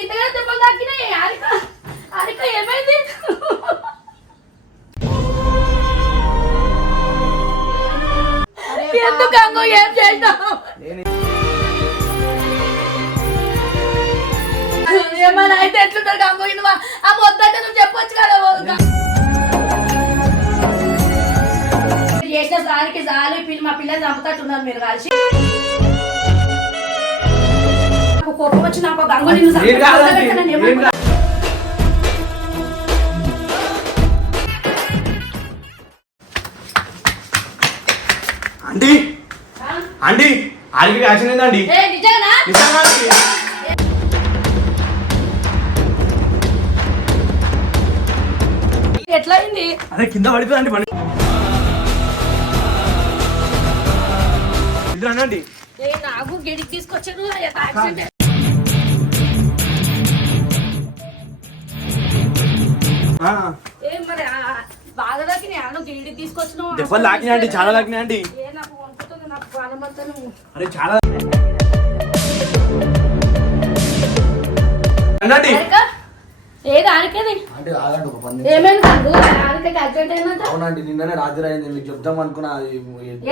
గిట్టగా దెబ్బలు తాకినాయి హారిక హారిక ఏమైంది? ఎందుకు గంగు ఏం చేసినావు? ఏమైనా అయితే ఎట్లుంటారు గంగు ఇనువా ఆ మొత్తం నువ్వు చెప్పొచ్చు కదా చేసిన జాలి పిల్ల మా పిల్లలు చంపుతట్టున్నారు మీరు కలిసి. కోపం వచ్చి నాకు గంగు నిన్ను ఏం కాదండి, చంపుతాను నేను ఏం ఏమనుకున్నా? కాదు. ఆంటీ ఆంటీ ఆడికి యాక్షన్ ఏందండి? ఎట్లా అయింది అరే కింద పడిపోయిందండి బండి. ఇది రండి నాకు గిడికి తీసుకొచ్చారు దెబ్బలు చాలా ఏ నాకు వణుకుతుంది నాకు ప్రాణమంతను అరే చాలా రండి అంటే ఆగండి ఒక పని ఏమైంది యాక్సిడెంట్ అవునండి నిన్ననే రాత్రి అయింది. మీకు చెప్దాం అనుకున్నా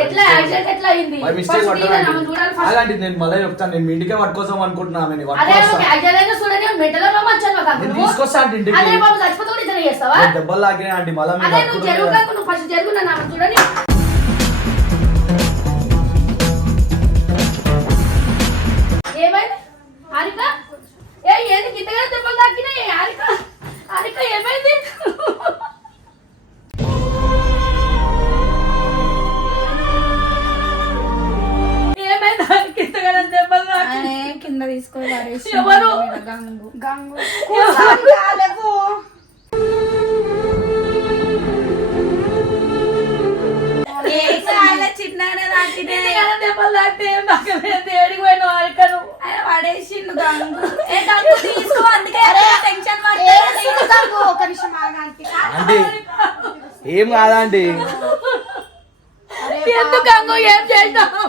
ఎట్లా? యాక్సిడెంట్ ఎట్లా అయింది? బై మిస్టేక్ First ఈయన నన్ను చూడాలి first. అలాంటి నేను మళ్ళీ చెప్తాను నేను మీ ఇంటికే పట్టుకోసాం అనుకుంటున్నా ఆమెని నేను తీసుకొస్తా అంటే ఇంటికి. అదే బాబు చచ్చిపోతే కూడా ఇతను చేస్తావా? నేను దెబ్బలు అండి మళ్ళీ మీరు అదే నువ్వు జరుగు పట్టుకుంటే- కాకు, నువ్వు ఫస్ట్ జరుగు నన్ను ఆమె చూడండి. ఏంది? గిట్టగా దెబ్బలు తాకినాయి ఏమైంది? తాకి ఆయన కింద తీసుకొని ఎవరు? గంగు. గంగు. తాకితే? గిట్టగా దెబ్బలు తాకితే ఏడికి పోయినావు హారిక నువ్వు ఆయన పడేసిండు గంగు. ఏ గంగు తీసుకో అందుకే టెన్షన్ గంగు ఒక నిమిషం ఏం కాదండి? ఎందుకు గంగు ఏం చేసినావు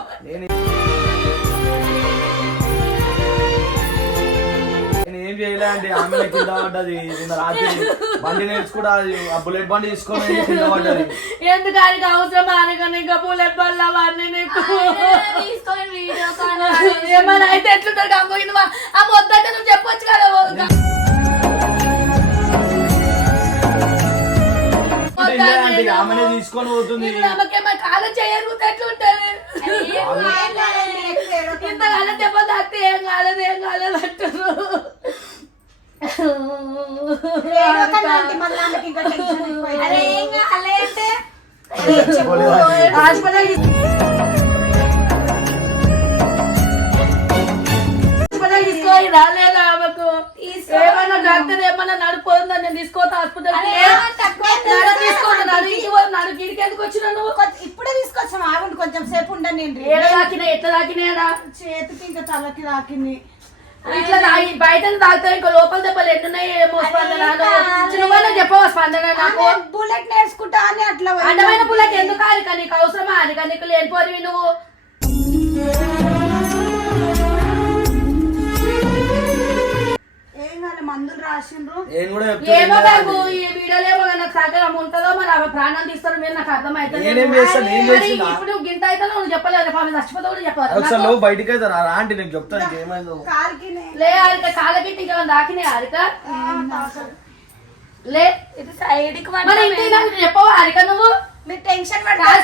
అండి ఆమె కింద పడ్డది నిన్న రాత్రి బండి నేర్చుకుంటా ఆ బుల్లెట్ బండి తీసుకొని కింద పడ్డది. ఎందుకు ఆయనకి అవసరం? అనగానే ఇంకా బుల్లెట్ బల్ల వాడిని నీకు. ఏమైనా అయితే ఎట్లుంటారు ఇనువా ఆ మొత్తం నువ్వు చెప్పొచ్చు కదా అంటే ఆమెనే తీసుకొని పోతుంది. కాలం చేయరుగుతే ఎట్లుంటది? ఇంతకాలం దెబ్బలు తాకితే ఏం కాలేదు ఏం కాలేదు అంటారు అరే ఏం కాలే అంటే హాస్పిటల్ తీస్- హాస్పిటల్ తీసుకొని రాలేదు ఆమెకు? ఏమన్నా డాక్టర్ ఏమన్నా నడిపోతుందని నేను తీసుకోవద్దు హాస్పిటల్ ఎందుకు వచ్చినా నువ్వు? ఇప్పుడే తీసుకొచ్చాం. ఆగండి కొంచెం సేపు ఉండండి. ఎట్లా తాకినాయరా చేతికి ఇంకా తలకి తాకింది ఇట్లా తాగి బయట తాగుతావు ఇంకా లోపల దెబ్బలు ఎన్నున్నాయి ఏమో స్పందన చిన్నమైన చెప్పవా స్పందన నాకు? బుల్లెట్ నేర్చుకుంటా అని అట్లా పోయింది. అడ్డమైన పుల్లకి ఎందుకు ఆరిక? నీకు అవసరమా? ఆరిక నీకు లేనిపోరివి నువ్వు. రాసిండ్రు? ఏమో బాబు ఈ నాకు సగం ఉంటుందో మరి ఆమె ప్రాణం తీస్తారు మీరు నాకు అర్థమైతే? ఇప్పుడు గింత అయితే నువ్వు చెప్పలేదు ఆమె చచ్చిపోతే కూడా చెప్పాలి నువ్వు బయటికి అయితే రా ఆంటీ నేను చెప్తాను నే- లే ఆరిక కాలకి ఇంకా దాకినాయి ఆరిక? లే ఇది సైడ్కి మరి చెప్పవా ఆరిక నువ్వు? మీరు టెన్షన్ పడతారు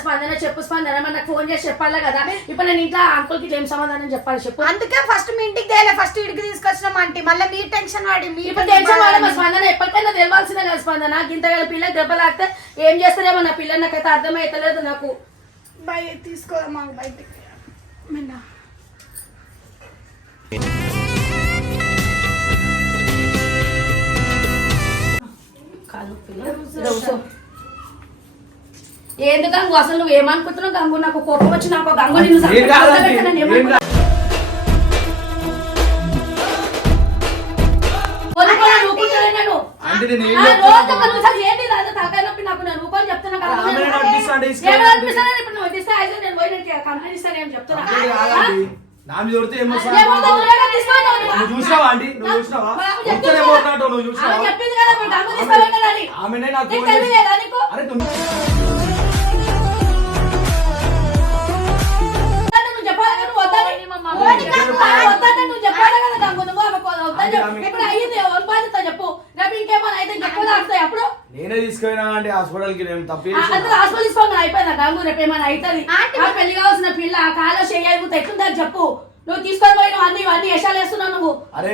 స్పందన చెప్పు స్పందన మరి నాకు ఫోన్ చేసి చెప్పాలి కదా? ఇప్పుడు నేను ఇంట్లో అంకుల్కి ఏం సమాధానం చెప్పాలి చెప్పు? అందుకే ఫస్ట్ మీ ఇంటికి తేలే ఫస్ట్ ఇడికి తీసుకొచ్చినాం అంటే మళ్ళీ మీరు టెన్షన్ పడి మీ ఇప్పుడు టెన్షన్ పడమ స్పందన ఎప్పటికైనా తెలియాల్సిందే కదా స్పందన. ఇంత పిల్లకి దెబ్బ లాగితే ఏం చేస్తారేమో నా పిల్ల నాకైతే అర్థమైతలేదు నాకు. బయ తీసుకోదాం మాకు బయటికి. ఏంది గంగు అసలు నువ్వు ఏమనుకుంటున్నావు? గంగు నాకు కోపం వచ్చి నాకు గంగు నిన్ను ఏం కాదండి, చంపుతా నేను ఏం ఏమనుకుంటున్నా? వదులుకోను, ఊరుకుంటలే నేను. నేనే తీసుకుపోయినా అండి హాస్పిటల్కి నేను తప్పి హాస్పిటల్ తీసుకోమని అయిపోయిందా గంగు రేపు ఏమైనా అవుతుంది. ఆ పెళ్ళి కావాల్సిన పిల్ల ఆ కాలో చేయకపోతే ఎట్లుందని చెప్పు. నువ్వు తీసుకొని పోయి నువ్వు అన్ని అన్ని యశాలు వేస్తున్నావు నువ్వు. అరే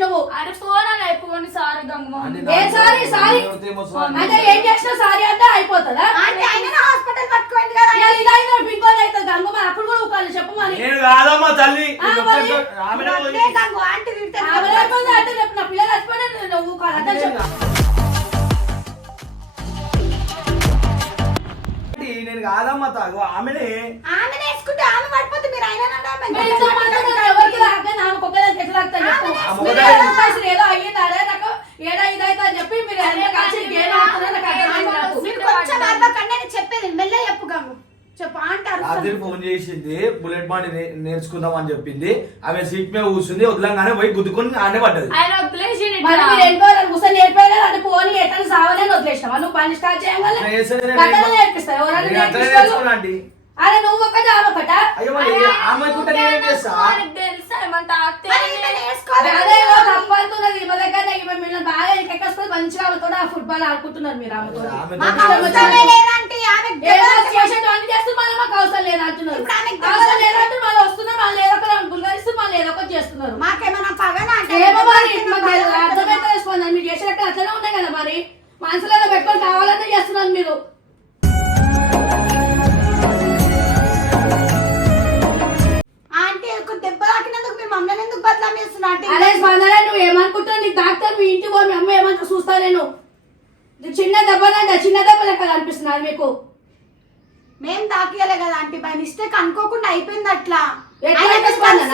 నువ్వు. అరే ఫోన్ అని సారీ గంగమ్మ అంటే ఏ సారీ, సారీ? అంటే ఏం చేసినా సారీ అంటే అయిపోతుందా? హాస్పిటల్ పట్టుకోండి కదా. అవుతుంది గంగు మరి అప్పుడు కూడా ఊకాలి చెప్పు మరి. నేను కాదమ్మా తల్లి. ఆ, నేను మరి? ఒక్కటే- ఆమెనే పోయి- అట్లే గంగు, ఆంటీ తిడితే ఆమె లేకపోతే అంటే రేపు నా పిల్లలు చచ్చిపోయినా నేను ఊకాలి అంటే చెప్పు. కాదమ్మా తాగు. ఆమెనే ఆమె నేర్చుకుంటే ఆమె పడిపోతే మీరు ఆయన ఏదో అయ్యింది అదే నాకు ఏడా ఇదైతే అని చెప్పి మీరు చెప్పేది మెల్ల చెప్పు రాత్రి. ఫోన్ చేసింది బుల్లెట్ బండి నేర్చుకుందాం అని చెప్పింది. ఆమె సీట్ మీద కూర్చుంది వదలంగానే పోయి గుద్దుకొని ఆనే పడ్డది. ఆయన వదిలేసి మరి మీరు ఎన్నో రోజులు కూర్చొని నేర్పారు అంటే పోనీ నువ్వు స్టార్ట్ చేయగానే అరే నువ్వు ఒకటి ఆమె ఒకట మరి కూడా మరి తప్పంతున్నది ఈమె దగ్గర ఈమె మిమ్మల్ని బాగా ఎక్కేస్తుంది మంచిగా ఆమెతో ఆ ఫుట్బాల్ ఆడుకుంటున్నారు మీరు ఆమెతో ఆమె మాకు అవసరం లేదు. అంటున్నారు. ఇప్పుడు అవసరం లేదంటే మళ్ళీ వస్తున్నారు మళ్ళీ ఏదో ఒకటి గుల్గరిస్తూ మళ్ళీ ఏదో ఒకటి చేస్తున్నారు. మాకేమైనా పగనా అంటే ఏమో మరి అర్థమైతే వేసుకోండి మీరు చేసినట్టు అట్లనే ఉన్నాయి కదా మరి. మనసులో పెట్టుకొని కావాలనే చేస్తున్నారు మీరు. మమ్మల్ని ఎందుకు స్పందన నువ్వు ఏమనుకుంటావు? డాక్టర్ మీ ఇంటికి పోయి మీ అమ్మ ఏమంటారు చూస్తా నేను. ఇది చిన్న దెబ్బనంట చిన్న దెబ్బ లెక్క కనిపిస్తున్నారు మీకు. మేం తాకియలే కదా ఆంటీ బై మిస్టేక్ అనుకోకుండా అయిపోయింది అట్లా. ఎట్లా స్పందన?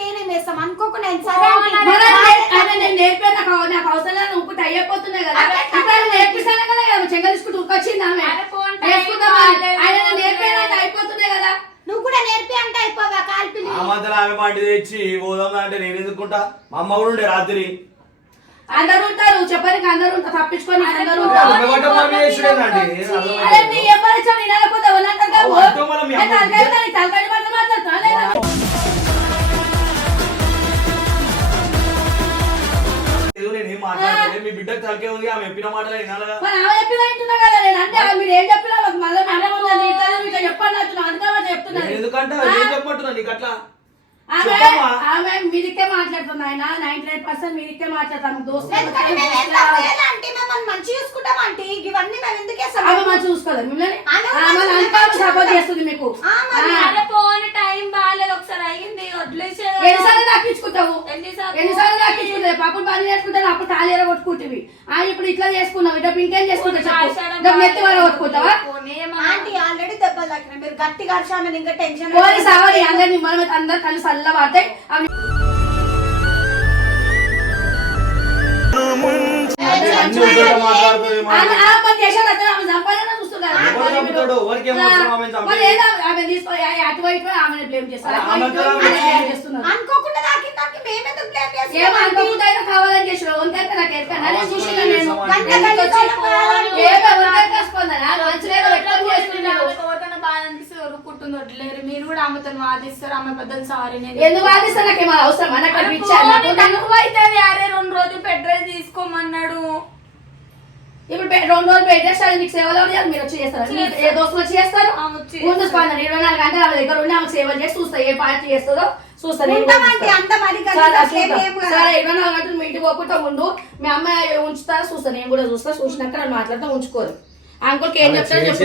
నేనేం వేస్తాం అనుకోకుండా నేను సరే ఆంటీ. మరి అదే- అదే నేను నేర్పాను నాకు అవ- నాకు అవసరం లేదు నువ్వు ఒకటి అయిపోతున్నాయి కదా అదే ఇప్పుడు ఆయన నేర్పిస్తానే కదా చెంగ తీసుకుంటూ ఉక్కొచ్చింది ఆమె అరే ఫోన్ టైం నేర్చుకుందామని. కాలేదు. ఆయన నేర్పానంటే అయిపోతున్నాయి కదా నువ్వు కూడా నేర్పి అంటే అయిపోవా కాల్పిని ఆ మధ్యలో ఆమె బండి తెచ్చి పోదాం అంటే ఎందుకుంటా మా అమ్మ కూడా ఉండే రాత్రి. అందరూ ఉంటారు చెప్పడానికి అందరూ ఉంటారు తప్పించుకొని అందరూ ఉంటారు నేను మాట్లాడలేదు. మీ బిడ్డకు తలకే ఉంది ఆమె చెప్పిన మాటలు నేను. ఎందుకంటే చెప్పమంటున్నా నీకు అట్లా? ఆమె. ఆమె మీదికే మాట్లాడుతుంది ఆయన. నైన్టీ నైన్ పర్సెంట్ మీదికే మాట్లాడతాను దోస్తు ఎందుకంటే మేము ఏం తప్పలేదు ఆంటీ మిమ్మల్ని మంచి చూసుకుంటాం ఆంటీ. ఇవన్నీ మేము ఎందుకు ఆమె మంచి చూసుకోలేదు. మిమ్మల్ని అంతా సపోర్ట్ చేస్తుంది మీకు. ఫోన్ టైం బాగాలేదు ఒకసారి అయ్యింది. వదిలేసే ఎన్నిసార్లు దాకించుకుంటావు ఎన్నిసార్లు? ఎన్నిసార్లు దాకించుకుంటావు పాపం పని చేసుకుంటాను అప్పుడు తాళి కొట్టుకుంటుంది ఆ ఇప్పుడు ఇట్లా చేసుకున్నావు. ఇట్లా ఇంకేం చేసుకుంటావు వల్ల కొట్టుకుంటావా? ఆంటీ ఆల్రెడీ దెబ్బలు తాకినాయి మీరు గట్టిగా అరిచి ఆమెను ఇంకా టెన్షన్ పోలీస్ అందరిని మనం అందరు కలిసి చల్ల పడతాయి అనుకోకుండా కావాలని చేసిన వంకైతే నాకు చూసిన నేను వదిలేరు. మీరు కూడా ఆమెతో వాదిస్తారు ఆమె బద్దలు సారీ నేను ఎందుకు వాదిస్తా నాకు అవసరం నాకు అవుతుంది అరే రెండు రోజులు పెట్రోల్ తీసుకోమన్నాడు. ఇప్పుడు పె- రెండు రోజులు బెడ్ రెస్ట్ అది మీకు సేవలు ఎవరు చేయాలి? మీరు వచ్చి చేస్తారు? ఏ దోస్తులు వచ్చి చేస్తారు? ముందు స్పందన ఇరవై నాలుగు గంటలు ఆమె దగ్గర ఉండి ఆమె సేవలు చేసి చూస్తా ఏ పార్టీ చేస్తుందో చూస్తా. నేను కూడా ఉంటామంటే చూస్తా. అంత మరి సరే, గట్టిగా చూద్దాం. చేయలేము కదా. సరే ఇరవై నాలుగు గంటలు మీ ఇంటికి పోకుండా ఉండు. మీ అమ్మాయి ఉంచుతా చూస్తా. నేను కూడా చూస్తా చూసినాక నన్ను మాట్లాడతా ఉంచుకోరు. అంకుల్కి ఏం చెప్తారో చెప్పు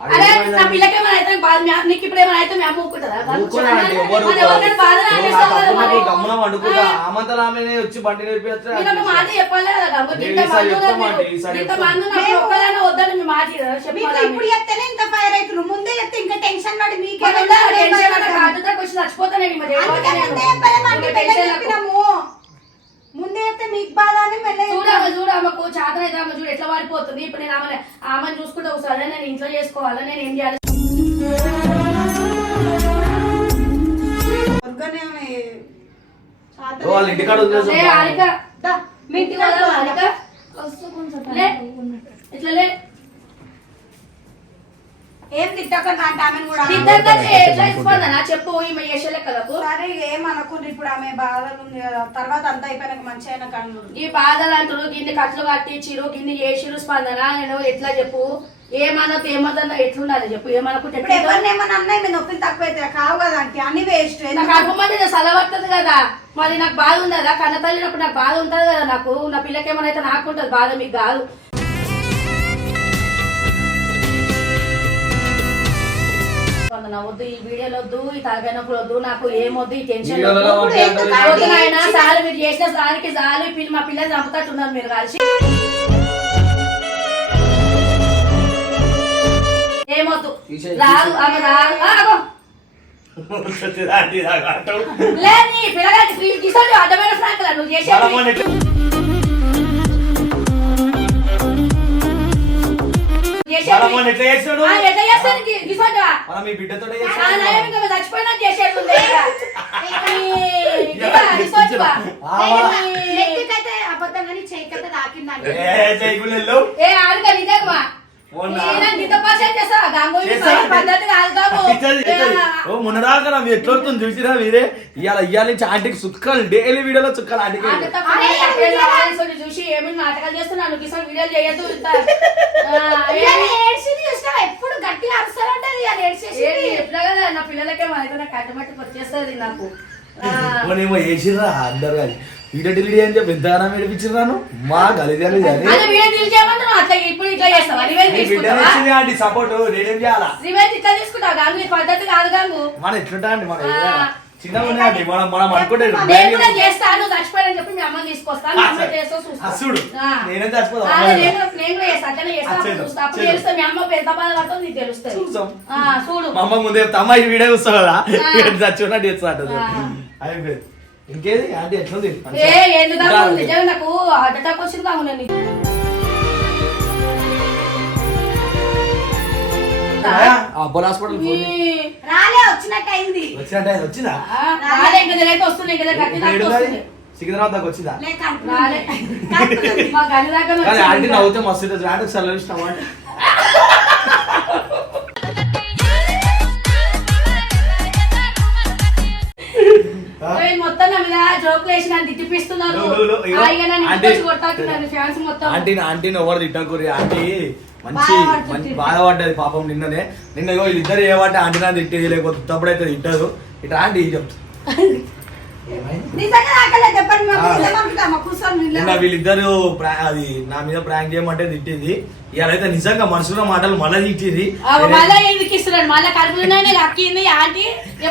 అరే నా పిల్లకి ఏమైనా అయితే బాధ నీకు ఇప్పుడు ఏమైనా అయితే మేము ఊరుకుంటుందా? గమ్మున వండుకుంటా? ఆమంతలు ఆమెనే వచ్చి బండి ఒక మాట చెప్పాలి వద్దని మాట ఇప్పుడు చెప్తేనే ఇంత ఫైర్ అవుతున్నావు ముందే చెప్తే ఇంకా టెన్షన్ పడి మీకే? టెన్షన్ అంటే హార్ట్ ముందే చెప్తే మీకు బాధ అని మెల్లగా చూడమ్మ చూడు ఆమెకు చేతన అయితే ఆమె చూడు ఎట్లా వాడిపోతుంది. ఇప్పుడు నేను ఆమె ఆమెను చూసుకుంటే ఒకసారి నేను ఇంట్లో చేసుకోవాలా నేను ఏం చేయాలి? దుర్గనే ఆమె చాతనే ఓ, వాళ్ళ ఇంటికాడ వదిలేసి లే, హారిక దా, మీ ఇంటికి వెళ్దాం, హారిక లే ఇట్లా లే. ఏం తిట్టకండి అంటే ఆమెను కూడా చెప్పు ఈమె చేసే లెక్కలకు. సరే ఏమనుకుంది ఇప్పుడు ఆమె బాధలు ఉంది కదా. తర్వాత అంతా అయిపోయినాక మంచి అయినా కన్ను ఈ బాధలు అంటారు గిన్ని కట్లు కట్టించిరు గిన్ని చేసిరు స్పందన నేను ఎట్లా చెప్పు? ఏమన్నా ఏమన్నా ఎట్లుండాలి చెప్పు? ఏమనుకుంటే ఇప్పుడు ఎవరిని ఏమన్నా అన్నాయి మీ నొప్పులు తక్కువ అయితే కావు కదా అంటే అన్ని వేస్ట్. నాకు అర్థమంటే సలవడుతుంది కదా. మరి నాకు బాధ ఉండదా కన్న తల్లినప్పుడు నాకు బాధ ఉంటది కదా నాకు? నా పిల్లకి ఏమైనా అయితే నాకు ఉంటుంది బాధ మీకు కాదు. స్పందన వద్దు ఈ వీడియోలు వద్దు ఈ తలకాయ నొప్పులు వద్దు నాకు ఏమొద్దు ఈ టెన్షన్ వద్దు. నాయనా, చాలు మీరు చేసిన దానికి చాలు మా పిల్లలు చంపుతట్టున్నారు మీరు కలిసి ఏమొద్దు రాదు. ఆమె రాదు ఆ, అగో. ఆంటీ నాకు అంటావు. లే నీ పిల్లగాడి కిసోడు అడ్డమైన ఫ్రాంకులా నువ్వు మనం మనం ఎట్లా చేసినాడు? ఆ, ఎట్లా చేస్తాను గి- గిసోడువా? మనం మీ చచ్చిపోయినా చేసేది అబద్ధం కానీ చేయికైతే తాకిందంటే ఏ నిజమా చేస్తావా. పద్ధతి కాదు. ఓ మొన్న దాకా నా ఎట్లా వస్తుంది చూసిరా మీరే? ఇవాళ ఇవాళ నుంచి ఆంటీకి చుక్కలు డైలీ వీడియోలో చుక్కలు ఆంటీకి. చూసి ఏమైనా నాటకాలు చేస్తున్నాను కిసాన్ వీడియోలు చేయొద్దు చూసినా ఎప్పుడు గట్టిగా అరుస్తారంటది ఎట్లా కదా? నా పిల్లలకే మా నాకు వచ్చేస్తుంది నాకు. మొన్నేమో వేసిర్రా అందరు కానీ. వీడియో డిలీట్ అని చెప్పి మా ఆంటీ సపోర్ట్ నేనేం చేయాలా? మన ఎట్లుంటా అండి? మన. చిన్నగా మనం మనం అనుకుంటే ఆ. నేనే మీ అమ్మ చూడు. ముందే చెప్తా అమ్మ ఈ వీడియో చూస్తావు కదా? ఆ. చచ్చిపోయినట్టు చేస్తా. అయిపోయింది. ఇంకేది? ఆంటీ ఏ ఎందుకు నిజంగా నాకు? హార్ట్ అటాక్ వచ్చింది నేను అబ్బోల్ హాస్పిటల్ ఫోన్ చేయి. రాలే వచ్చినట్టు అయింది. వచ్చినట్టే వచ్చిందా? రాలే ఇంకా నేనైతే వస్తుంది ఇంకా సికింద్రాబాద్ దాకా వచ్చిందా? రాలే. మా గల్లి దాకా ఆంటీ. నవ్వుతే మస్తు ఆంటీ ఒకసారి ఇష్టం అంటే వేసి నన్ను. హాయిగా నన్ను ఆంటీ. ఇంటికి ఫ్యాన్స్ మొత్తం. ఎవరు తిట్టకూరి ఆంటీ మంచి బాధపడ్డది పాపం నిన్ననే. నిన్న ఇగో వీళ్ళిద్దరు ఏమంటే ఆంటీ నా తిట్టేది లేకపోతే తప్పుడైతే తిట్టదు. ఇట్లా ఆంటీ చెప్తా. నిజంగా నిన్న. వీళ్ళిద్దరు అది నా మీద ప్రాంక్ చేయమంటే తిట్టింది ఇవాళైతే నిజంగా మనసులో మాటలు మళ్ళీ తిట్టింది మళ్ళా ఎందుకు ఇస్తున్నాడు? మళ్ళా కడుపులోనే అక్కింది ఆంటీ.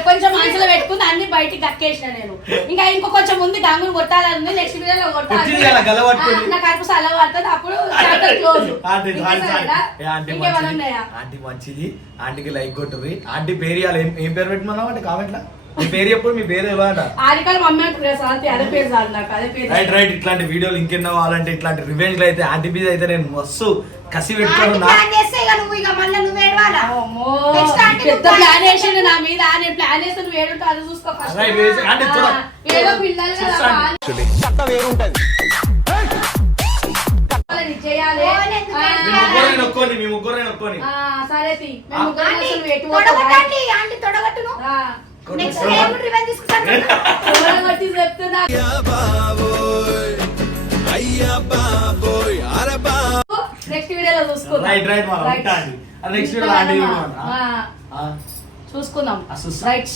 కొంచెం మనసులో పెట్టుకుని అన్ని బయటికి కక్కేసిన నేను. ఇంకా ఇంకో కొంచెం ఉంది గంగులు కొట్టాలని ఉంది నెక్స్ట్ వీడియోలో కొట్టాలి నా కడుపు సల్ల పడుతుంది అప్పుడు ఆంటీ మంచిది. ఆంటీకి లైక్ కొట్టుర్రి. ఆంటీ పేరు ఏం పేరు పెట్టమన్నావు అంటే కామెంట్లా? మీ పేరు ఎప్పుడు మీ పేరు ఆరికాల మమ్మీ అంటారు కదా శాంతి అదే పేరు చాలు నాకు అదే పేరు రైట్ రైట్ ఇట్లాంటి వీడియోలు ఇంకెన్నో కావాలంటే ఇట్లాంటి రివెంజ్ అయితే ఆంటీ మీద అయితే నేను మస్తు కసి ఆంటీ పెట్టుకోను నా ప్లాన్ చేస్తే ఇక నువ్వు ఇక మళ్ళీ నువ్వు ఏడవాలా? అమ్మో, Next ఆంటీ పెద్ద ప్లాన్ వేసిండు నా మీద నేను ప్లాన్ చేస్తే నువ్వు చూసుకో ఏదో పిల్లలు కదా సరే తీ. మేము ముగ్గురం ఆంటీ అసలు ఎటు ఆంటీ తొడగట్టును ఆ, నెక్స్ట్ ఏం రివెంజ్ తీసుకుంటాను చూడగొట్టి చెప్తున్నా నెక్స్ట్ వీడియోలో చూసుకుందాం. రైట్ రైట్ మనం నెక్స్ట్ చూసుకుందాం. రైట్